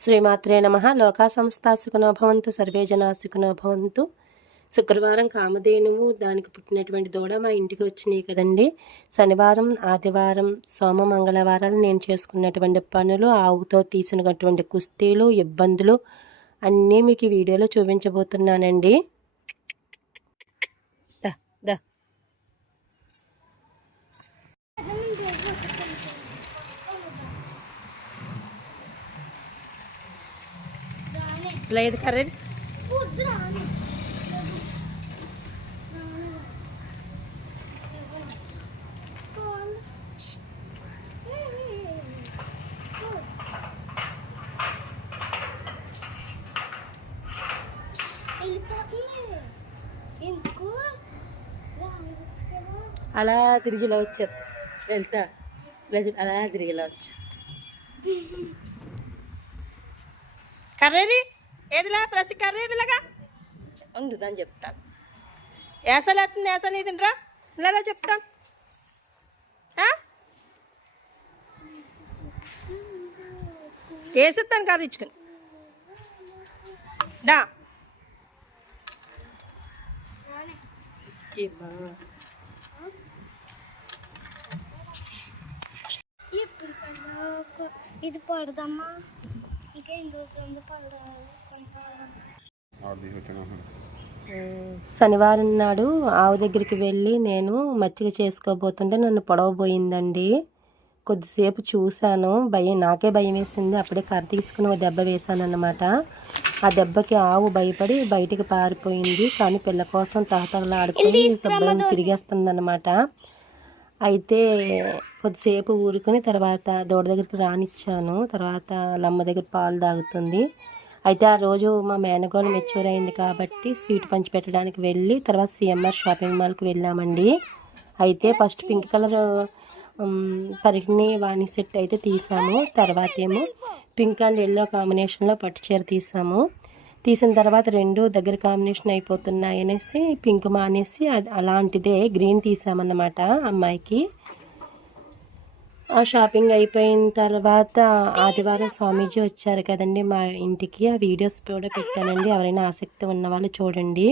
శ్రీమాత్రే నమః. లోకా సమస్తా సుఖినో భవంతు, సర్వే జనా సుఖినో భవంతు. శుక్రవారం కామధేనువు దానికి పుట్టినటువంటి దూడ మా ఇంటికి వచ్చినాయి కదండి. శనివారం, ఆదివారం, సోమ, మంగళవారాలు నేను చేసుకున్నటువంటి పనులు, ఆవుతో తీసినటువంటి కుస్తీలు, ఇబ్బందులు అన్నీ మీకు ఈ వీడియోలో చూపించబోతున్నానండి. దా దా లేదు కర్రీ అలా తిరిగిలా వచ్చారు వెళ్తా అలా తిరిగిలా వచ్చా కర్రేది ఏదిలా ప్రసి కర్రేదిలాగా ఉండుదని చెప్తాను. ఏసలు వస్తుంది ఏసలు ఇదిరా ఇలా చెప్తాను. వేసిస్తాను కర్రీ ఇచ్చుకుని డా ఇది పడదమ్మా శనివారం నాడు ఆవు దగ్గరికి వెళ్ళి నేను మచ్చిక చేసుకోబోతుంటే నన్ను పొడవబోయిందండి. కొద్దిసేపు చూశాను, నాకే భయం వేసింది. అప్పుడే కర్ర తీసుకుని ఒక దెబ్బ వేశాను అన్నమాట. ఆ దెబ్బకి ఆవు భయపడి బయటికి పారిపోయింది. కానీ పిల్ల కోసం తహతహలాడుకుని శుభ్రం తిరిగేస్తుంది అన్నమాట. అయితే కొద్దిసేపు ఊరుకుని తర్వాత దూడ దగ్గరికి రానిచ్చాను. తర్వాత లమ్మ దగ్గర పాలు తాగుతుంది. అయితే ఆ రోజు మా మేనగోళ్ళు మెచ్యూర్ అయింది కాబట్టి స్వీట్ పంచి పెట్టడానికి వెళ్ళి తర్వాత సిఎంఆర్ షాపింగ్ మాల్కి వెళ్ళామండి. అయితే ఫస్ట్ పింక్ కలర్ పరిగిణి వాణి సెట్ అయితే తీసాము. తర్వాత ఏమో పింక్ అండ్ ఎల్లో కాంబినేషన్లో పట్టు చీర తీసిన తర్వాత రెండు దగ్గర కాంబినేషన్ అయిపోతున్నాయి అనేసి పింక్ మానేసి అలాంటిదే గ్రీన్ తీసామన్నమాట అమ్మాయికి. ఆ షాపింగ్ అయిపోయిన తర్వాత ఆదివారం స్వామీజీ వచ్చారు కదండి మా ఇంటికి. ఆ వీడియోస్ కూడా పెట్టానండి, ఎవరైనా ఆసక్తి ఉన్న వాళ్ళు చూడండి.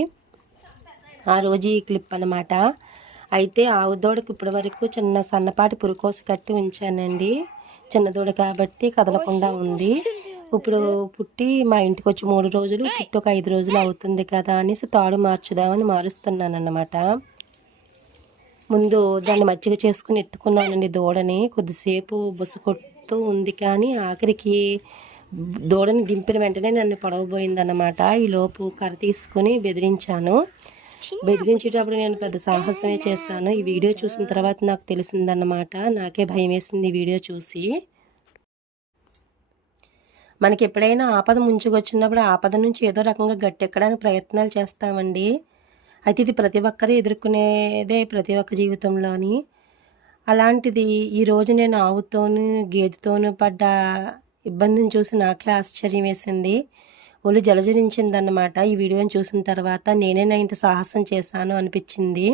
ఆ రోజు ఈ క్లిప్ అన్నమాట. అయితే ఆవు దూడకు ఇప్పటి వరకు చిన్న సన్నపాటి పురుకోస కట్టి ఉంచానండి. చిన్న దూడ కాబట్టి కదలకుండా ఉంది. ఇప్పుడు పుట్టి మా ఇంటికి వచ్చి 3 రోజులు, పుట్టి ఒక 5 రోజులు అవుతుంది కదా అనేసి తాడు మార్చుదామని మారుస్తున్నాను అన్నమాట. ముందు దాన్ని మజ్జిగ చేసుకుని ఎత్తుకున్నానండి దూడని. కొద్దిసేపు బుస కొడుతూ ఉంది కానీ ఆఖరికి దూడని దింపిన వెంటనే నన్ను పొడవబోయిందన్నమాట. ఈలోపు కర్ర తీసుకుని బెదిరించేటప్పుడు నేను పెద్ద సాహసమే చేశాను. ఈ వీడియో చూసిన తర్వాత నాకు తెలిసిందన్నమాట. నాకే భయం వేసింది ఈ వీడియో చూసి. మనకి ఎప్పుడైనా ఆపద ముంచుకొచ్చినప్పుడు ఆపద నుంచి ఏదో రకంగా గట్టెక్కడానికి ప్రయత్నాలు చేస్తామండి. అయితే ఇది ప్రతి ఒక్కరూ ఎదుర్కొనేదే ప్రతి ఒక్క జీవితంలోని. అలాంటిది ఈరోజు నేను ఆవుతోనూ గేదెతోనూ పడ్డ ఇబ్బందిని చూసి నాకే ఆశ్చర్యం వేసింది. ఒళ్ళు జలజరించిందన్నమాట. ఈ వీడియోని చూసిన తర్వాత నేనేనా ఇంత సాహసం చేశాను అనిపించింది.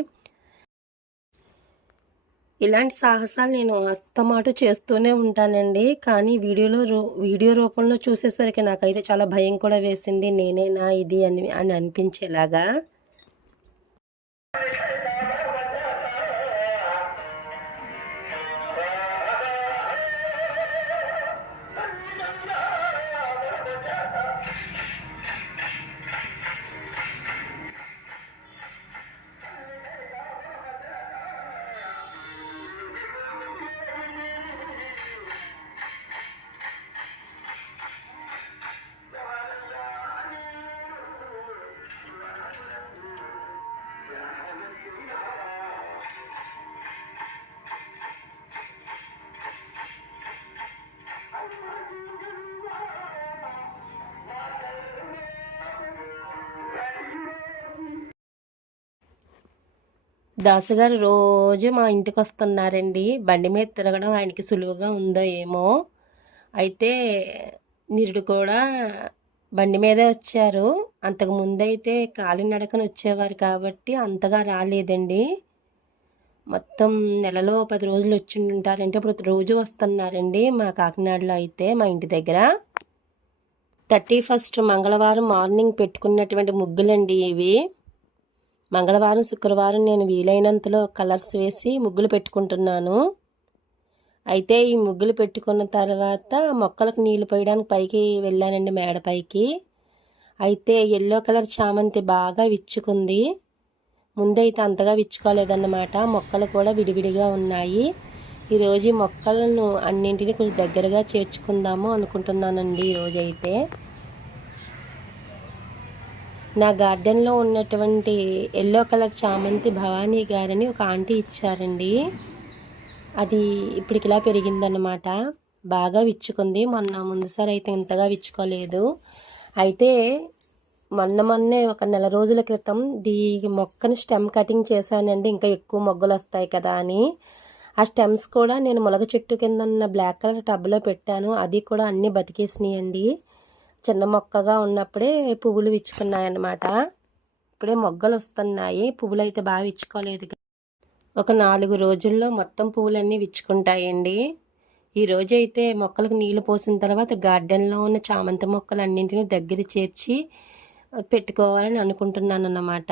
ఇలాంటి సాహసాలు నేను అస్తమాటు చేస్తూనే ఉంటానండి. కానీ వీడియో రూపంలో చూసేసరికి నాకైతే చాలా భయం కూడా వేసింది. నేనేనా ఇది అని అనిపించేలాగా. దాసుగారు రోజు మా ఇంటికి వస్తున్నారండి. బండి మీద తిరగడం ఆయనకి సులువుగా ఉందో ఏమో. అయితే నిరుడు కూడా బండి మీదే వచ్చారు. అంతకు ముందైతే కాలినడకన వచ్చేవారు కాబట్టి అంతగా రాలేదండి. మొత్తం నెలలో 10 రోజులు వచ్చి ఉంటారంటే ఇప్పుడు రోజు వస్తున్నారండి మా కాకినాడలో అయితే మా ఇంటి దగ్గర. 31 మంగళవారం మార్నింగ్ పెట్టుకున్నటువంటి ముగ్గులండి ఇవి. మంగళవారం శుక్రవారం నేను వీలైనంతలో కలర్స్ వేసి ముగ్గులు పెట్టుకుంటున్నాను. అయితే ఈ ముగ్గులు పెట్టుకున్న తర్వాత మొక్కలకు నీళ్లు పోయడానికి పైకి వెళ్ళానండి, మేడపైకి. అయితే ఎల్లో కలర్ చామంతి బాగా విచ్చుకుంది. ముందైతే అంతగా విచ్చుకోలేదన్నమాట. మొక్కలు కూడా విడివిడిగా ఉన్నాయి. ఈరోజు ఈ మొక్కలను అన్నింటినీ కొంచెం దగ్గరగా చేర్చుకుందాము అనుకుంటున్నానండి ఈరోజైతే. నా గార్డెన్లో ఉన్నటువంటి ఎల్లో కలర్ చామంతి భవానీ గారని ఒక ఆంటీ ఇచ్చారండి. అది ఇప్పటికి ఇలా పెరిగిందన్నమాట. బాగా విచ్చుకుంది. ముందుసారి అయితే ఇంతగా విచ్చుకోలేదు. అయితే మొన్నే ఒక నెల రోజుల క్రితం మొక్కని స్టెమ్ కటింగ్ చేశానండి, ఇంకా ఎక్కువ మొగ్గలు వస్తాయి కదా అని. ఆ స్టెమ్స్ కూడా నేను ములగ చెట్టు కింద ఉన్న బ్లాక్ కలర్ టబ్లో పెట్టాను. అది కూడా అన్నీ బతికేసినాయండి. చిన్న మొక్కగా ఉన్నప్పుడే పువ్వులు విచ్చుకున్నాయన్నమాట. ఇప్పుడే మొగ్గలు వస్తున్నాయి. పువ్వులు అయితే బాగా విచ్చుకోలేదు. ఒక 4 రోజుల్లో మొత్తం పువ్వులన్నీ విచ్చుకుంటాయండి. ఈ రోజైతే మొక్కలకు నీళ్లు పోసిన తర్వాత గార్డెన్లో ఉన్న చామంతి మొక్కలు అన్నింటినీ దగ్గర చేర్చి పెట్టుకోవాలని అనుకుంటున్నాను అన్నమాట.